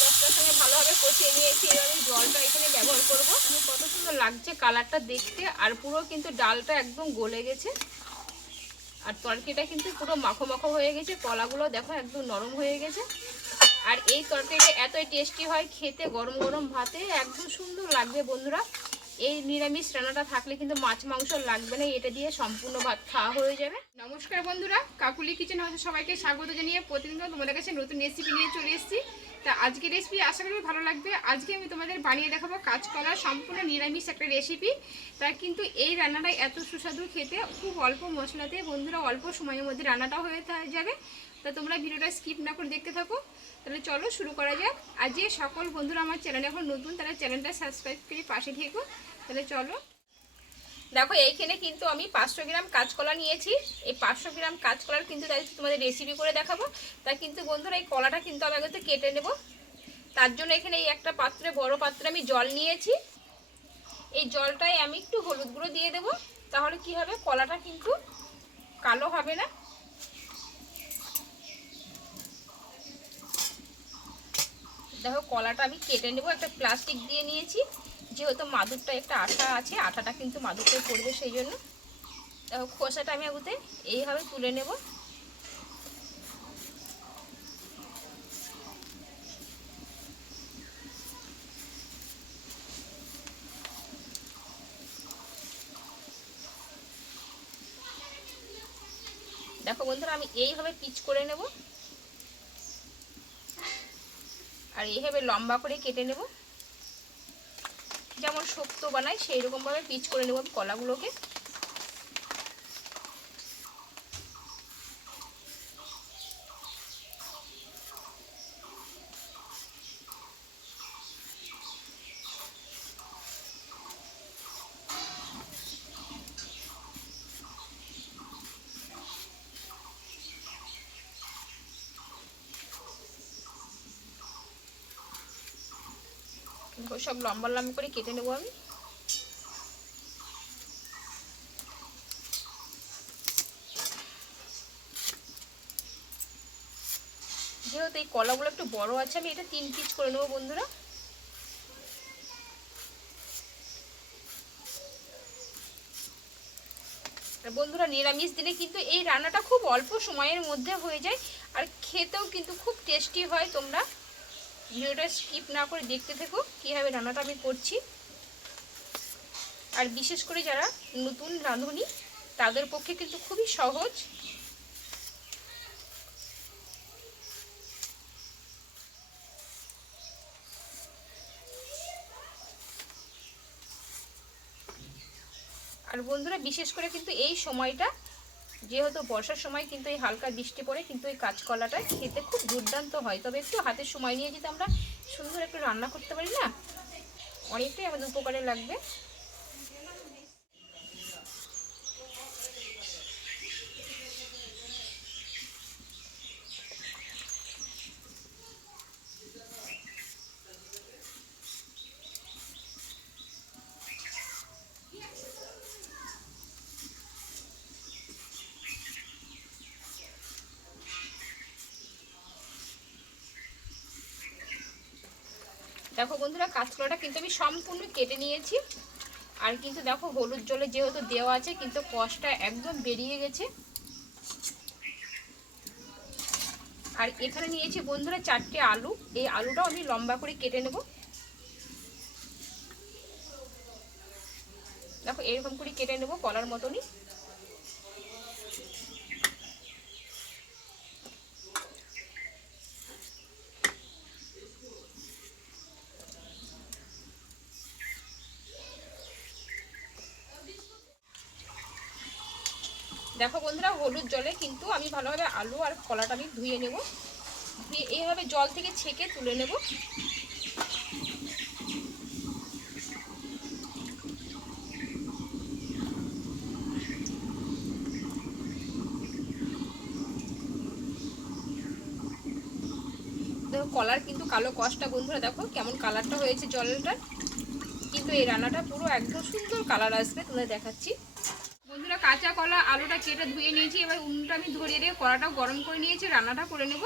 মশলার সঙ্গে ভালোভাবে কষিয়ে নিয়েছি। আমি জলটা এখানে ব্যবহার কত সুন্দর লাগছে কালারটা দেখতে। আর পুরো কিন্তু ডালটা একদম গলে গেছে। আর তরকারিটা কিন্তু পুরো মাখো মাখো হয়ে গেছে। কলাগুলো দেখো একদম নরম হয়ে গেছে। আর এই এতই টেস্টি হয়, খেতে গরম গরম ভাতে, একদম সুন্দর লাগবে বন্ধুরা। এই নিরামিষ রান্নাটা থাকলে কিন্তু মাছ, মাংস লাগবে না, এটা দিয়ে সম্পূর্ণ ভাত খাওয়া হয়ে যাবে। নমস্কার বন্ধুরা, কাকুলি কিচেন হাউসে সবাইকে স্বাগত জানিয়ে প্রতিদিন তোমাদের কাছে নতুন রেসিপি নিয়ে চলে এসেছি। তা আজকে রেসিপি আশা করি ভালো লাগবে। আজকে আমি তোমাদের বানিয়ে দেখাবো কাঁচকলা সম্পূর্ণ নিরামিষ একটা রেসিপি তা কিন্তু এই রান্নাটা এত সুস্বাদু খেতে। খুব অল্প মশলাতে বন্ধুরা অল্প সময়ের মধ্যে রান্নাটা হয়ে যাবে। তা তোমরা ভিডিওটা স্কিপ না করে দেখতে থাকো। তাহলে চলো শুরু করা যাক। আর যে সকল বন্ধুরা আমার চ্যানেলে এখন নতুন, তারা চ্যানেলটা সাবস্ক্রাইব করে পাশে থেকো। তাহলে চলো। দেখো, এইখানে কিন্তু আমি পাঁচশো গ্রাম কাঁচকলা নিয়েছি। এই পাঁচশো গ্রাম কাঁচকলার কিন্তু তাই তোমাদের রেসিপি করে দেখাবো। তা কিন্তু বন্ধুরা, এই কলাটা কিন্তু আমি আগে কেটে নেব। তার জন্য এখানে এই একটা পাত্রে, বড় পাত্রে আমি জল নিয়েছি। এই জলটায় আমি একটু হলুদ গুঁড়ো দিয়ে দেবো। তাহলে কি হবে? কলাটা কিন্তু কালো হবে না। দেখো, কলাটা আমি কেটে নেব। একটা প্লাস্টিক দিয়ে নিয়েছি। যেহেতু মাদুরটা একটা আঠা আছে, আঠাটা কিন্তু মাদুরটায় পড়বে সেই জন্য। দেখো, খোসাটা আমি আগুতে এইভাবে তুলে নেব। দেখো বন্ধুরা, আমি এইভাবে পিচ করে নেব। আর এইভাবে লম্বা করে কেটে নেব। যেমন শক্ত বানাই সেই রকমভাবে পিচ করে নেব কলাগুলোকে। সব লম্বা লম্বা করে কেটে নেব আমি। যেহেতু এই কলাগুলো একটু বড় আছে, আমি এটা তিন পিস করে নেব বন্ধুরা। বন্ধুরা, নিরামিষ দিনে কিন্তু এই রান্নাটা খুব অল্প সময়ের মধ্যে হয়ে যায়, আর খেতেও কিন্তু খুব টেস্টি হয় তোমরা। ভিডিওটা স্কিপ না করে দেখতে থেকো, কীভাবে রান্নাটা আমি করছি। আর বিশেষ করে যারা নতুন রাঁধুনি, তাদের পক্ষে কিন্তু খুবই সহজ। আর বন্ধুরা, বিশেষ করে কিন্তু এই সময়টা যেহেতু বর্ষার সময় কিন্তু এই হালকা বৃষ্টি পড়ে, কিন্তু এই কাঁচকলাটা খেতে খুব দুর্দান্ত হয়। তবে একটু হাতে সময় নিয়ে যদি আমরা সুন্দর একটু রান্না করতে পারি না, অনেকটাই আমাদের উপকারে লাগবে। দেখো বন্ধুরা, কাঁচকলাটা কিন্তু আমি সম্পূর্ণ কেটে নিয়েছি। আর কিন্তু দেখো, হলুদ জলে যেহেতু দেওয়া আছে, কিন্তু কষটা একদম বেরিয়ে গেছে। আর এখানে নিয়েছি বন্ধুরা চারটে আলু। এই আলুটাও আমি লম্বা করে কেটে নেব। দেখো, এরকম করে কেটে নেব কলার মতনই দেখো বন্ধুরা হলুদ জলে, কিন্তু আমি ভালোভাবে আলু আর কলাটা আমি ধুয়ে নেব। ধুয়ে এইভাবে জল থেকে ছেঁকে তুলে নেব। কলার কিন্তু কালো কষটা, বন্ধুরা দেখো কেমন কালারটা হয়েছে জলটা কিন্তু এই রান্নাটা পুরো একদম সুন্দর কালার আসবে তোমাদের দেখাচ্ছি। বন্ধুরা কাঁচা কলা, আলুটা কেটে ধুয়ে নিয়েছি। এবার উনুনটা আমি ধরিয়ে দিয়ে কড়াটাও গরম করে নিয়েছি, রান্নাটা করে নেব।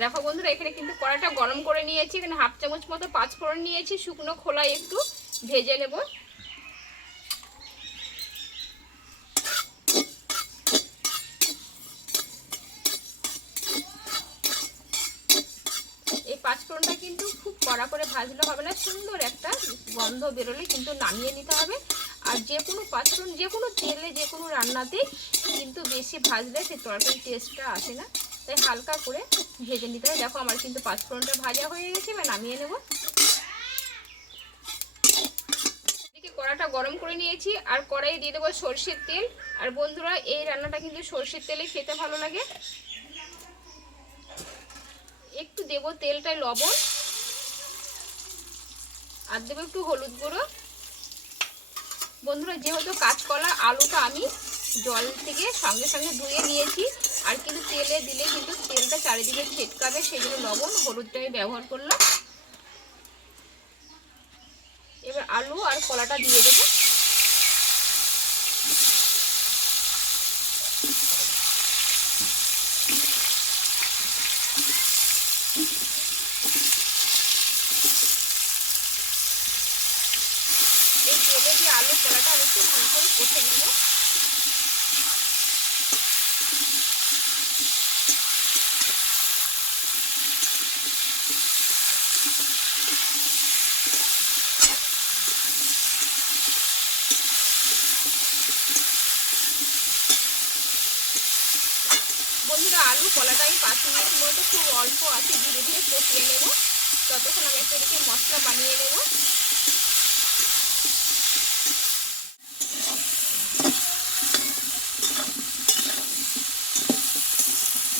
দেখো বন্ধুরা, এখানে কিন্তু কড়াটা গরম করে নিয়েছি। এখানে হাফ চামচ মতো পাঁচ ফোড়ন নিয়েছি, শুকনো খোলায় একটু ভেজে নেব। এই পাঁচ ফোড়নটা কিন্তু খুব কড়া করে ভাজলে হবে না, সুন্দর একটা গন্ধ বেরোলে কিন্তু নামিয়ে নিতে হবে। আর যে কোনো পাঁচফোড়ন যে কোনো তেলে, যে কোনো রান্নাতেই কিন্তু বেশি ভাজলে সেই তরকারির টেস্টটা আসে না। তাই হালকা করে ভেজে নিতে হবে। দেখো আমার কিন্তু পাঁচফোড়নটা ভাজা হয়ে গেছে, এবার নামিয়ে নেব। কড়াটা গরম করে নিয়েছি, আর কড়াই দিয়ে দেবো সর্ষের তেল। আর বন্ধুরা, এই রান্নাটা কিন্তু সর্ষের তেলে খেতে ভালো লাগে। একটু দেবো তেলটায় লবণ, আর দেবো একটু হলুদ গুঁড়ো। বন্ধুরা, যেহেতু কাঁচকলা আলুটা আমি জল থেকে সঙ্গে সঙ্গে ধুয়ে নিয়েছি, আর কিন্তু তেলে দিলে কিন্তু তেলটা চারিদিকে ছেটকাবে সেগুলো লবণ, হলুদটা আমি ব্যবহার করলাম। এবার আলু আর কলাটা দিয়ে দেবো এই তেলে দিয়ে আলু কলাটা আমি একটু ভালো করে কষে নেব বন্ধুরা আলু কলাটা আমি পাঁচ মিনিট মতো খুব অল্প আছে, ধীরে ধীরে কষিয়ে নেব। ততক্ষণ আমি একটা এদিকে মশলা বানিয়ে নেব।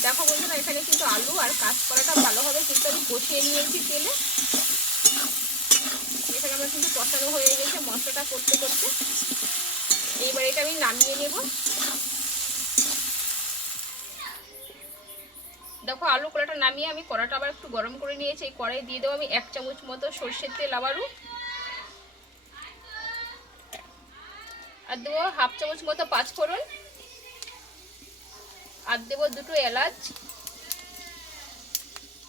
দেখো বন্ধুরা, এখানে কিন্তু আলু আর কাঁচকলাটা ভালোভাবে কিন্তু আমি কষিয়ে নিয়েছি তেলে। এখানে আমার কিন্তু কষানো হয়ে গেছে মশলাটা করতে করতে। এইবার এটা আমি নামিয়ে নেব। দেখো আলু কড়াটা নামিয়ে আমি কড়াটা আবার একটু গরম করে নিয়েছি। এই কড়াই দিয়ে দেবো আমি এক চামচ মতো সর্ষের তেল আবারও আর দেবো হাফ চামচ মতো পাঁচ ফোড়ন আর দেবো দুটো এলাচ।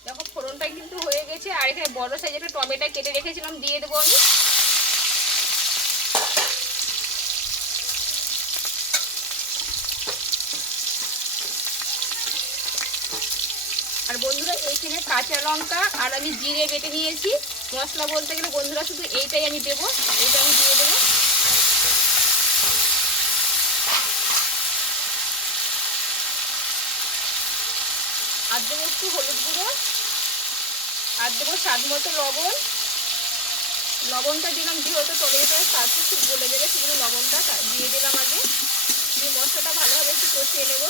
দেখো ফোড়নটা কিন্তু হয়ে গেছে, আর এখানে বড় সাইজের টমেটো কেটে রেখেছিলাম, দিয়ে দেবো আমি। আর বন্ধুরা এইখানে কাঁচা লঙ্কা আর আমি জিরে বেটে নিয়েছি। মশলা বলতে গেলে বন্ধুরা শুধু এইটাই আমি দেবো, এইটা আমি দিয়ে দেবো। আর দেবো একটু হলুদ গুঁড়ো, আর দেবো স্বাদ মতো লবণ। লবণটা দিলাম, যেহেতু টমেটোটা স্বাদ খুব গলে যাবে সেগুলো লবণটা দিয়ে দিলাম আগে। দিয়ে মশলাটা ভালোভাবে একটু কষিয়ে নেব।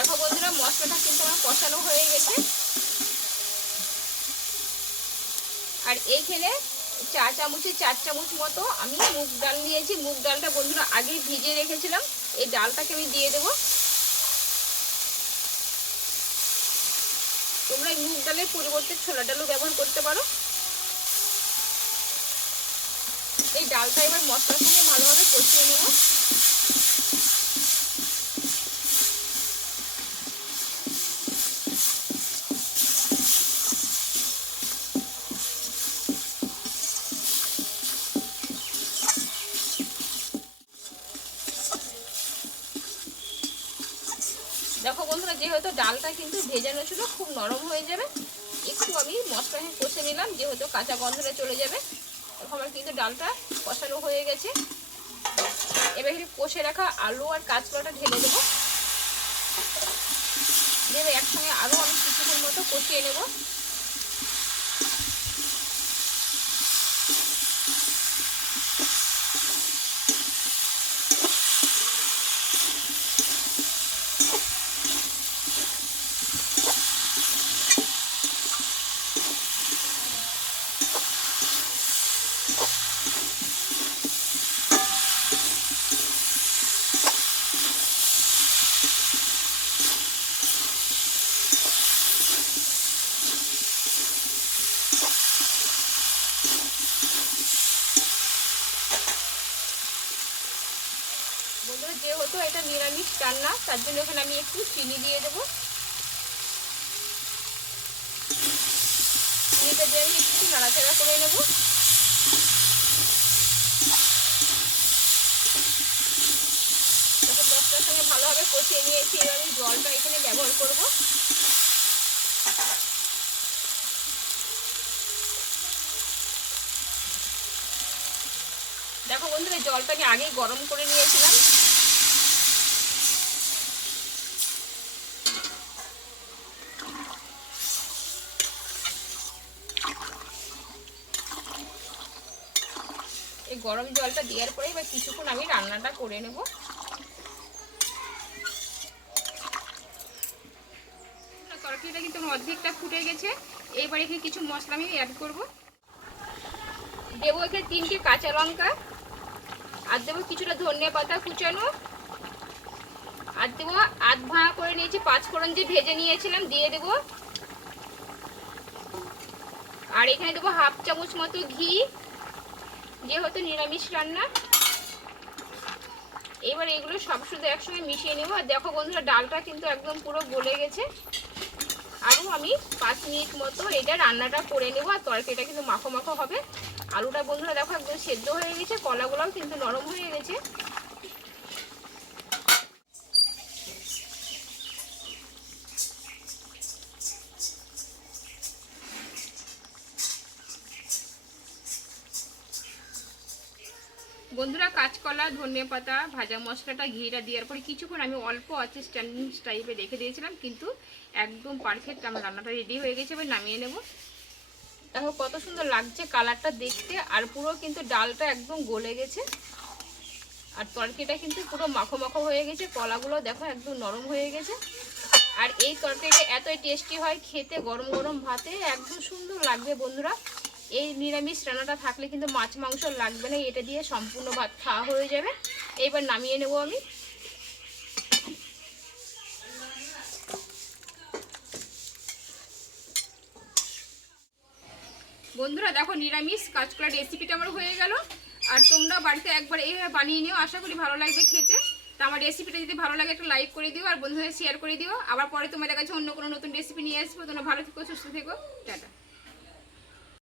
দেখো বন্ধুরা, মশলাটা কিন্তু আমার কষানো হয়ে গেছে। আর এইখানে চা চামচে চার চামচ মতো আমি মুগ ডাল নিয়েছি। মুগ ডালটা বন্ধুরা আগে ভিজিয়ে রেখেছিলাম। এই ডালটাকে আমি দিয়ে দেবো। তোমরা এই মুগ ডালের পরিবর্তে ছোলা ডালও ব্যবহার করতে পারো। এই ডালটা এবার মশলার সঙ্গে ভালোভাবে কষিয়ে নেব। দেখো বন্ধুরা, যেহেতু ডালটা কিন্তু ভেজানো ছিল, খুব নরম হয়ে যাবে। একটু আমি মশলাকে কষে নিলাম, যেহেতু কাঁচা গন্ধটা চলে যাবে। এখন আমার কিন্তু ডালটা কষানো হয়ে গেছে। এবার কষে রাখা আলু আর কাঁচকলাটা ঢেলে দেবো। দেবে একসঙ্গে আরও আমি কিছুক্ষণ মতো কষিয়ে নেব। রান্না, তার জন্য এখানে আমি একটু চিনি দিয়ে দেবো। চিনিটা দিয়ে আমি একটু নাড়াচাড়া করে নেব। তখন মশলার সঙ্গে ভালোভাবে কষিয়ে নিয়েছি, এবার আমি জলটা এখানে ব্যবহার করব। দেখো বন্ধুরা জলটা আমি আগেই গরম করে নিয়েছিলাম। এই গরম জলটা দেওয়ার পরে এবার কিছুক্ষণ আমি রান্নাটা করে নেব। তরকারিটা কিন্তু অর্ধেকটা ফুটে গেছে। এইবার এখানে কিছু মশলা আমি অ্যাড করব। দেবো এখানে তিনটে কাঁচা লঙ্কা, আর দেবো কিছুটা ধনে পাতা কুচানো, আর দেবো আধ ভাঙা করে নিয়েছি পাঁচ ফোড়ন যে ভেজে নিয়েছিলাম, দিয়ে দেবো। আর এখানে দেবো হাফ চামচ মতো ঘি যেহেতু নিরামিষ রান্না, এবার এগুলো সব শুধু একসঙ্গে মিশিয়ে নেব। আর দেখো বন্ধুরা, ডালটা কিন্তু একদম পুরো গলে গেছে। আরও আমি পাঁচ মিনিট মতো এটা রান্নাটা করে নেব। আর তরকারিটা কিন্তু মাখো মাখো হবে। আলুটা বন্ধুরা দেখো একদম সেদ্ধ হয়ে গেছে, কলাগুলোও কিন্তু নরম হয়ে গেছে। ধনে পাতা, ভাজা মশলাটা, ঘিটা দেওয়ার পরে কিছুক্ষণ আমি অল্প আছে স্ট্যান্ডিং টাইপে রেখে দিয়েছিলাম, কিন্তু একদম পারফেক্ট আমার রান্নাটা রেডি হয়ে গেছে, এবার নামিয়ে নেব। দেখো কত সুন্দর লাগছে কালারটা দেখতে, আর পুরো কিন্তু ডালটা একদম গলে গেছে। আর তরকারিটা কিন্তু পুরো মাখো মাখো হয়ে গেছে, কলাগুলো দেখো একদম নরম হয়ে গেছে। আর এই তরকারিটা এতই টেস্টি হয়, খেতে গরম গরম ভাতে, একদম সুন্দর লাগবে বন্ধুরা। এই নিরামিষ রান্নাটা থাকলে কিন্তু মাছ মাংস লাগবে না, এটা দিয়ে সম্পূর্ণ ভাত খাওয়া হয়ে যাবে। এইবার নামিয়ে নেব আমি। বন্ধুরা, দেখো নিরামিষ কাঁচকলা রেসিপিটা আমার হয়ে গেল। আর তোমরা বাড়িতে একবার এইভাবে বানিয়ে নিও, আশা করি ভালো লাগবে খেতে। তো আমার রেসিপিটা যদি ভালো লাগে একটা লাইক করে দিও আর বন্ধুদের শেয়ার করে দিও। আবার পরে তোমাদের কাছে অন্য কোনো নতুন রেসিপি নিয়ে আসব। তোমরা ভালো থেকো, সুস্থ থেকো। টাটা।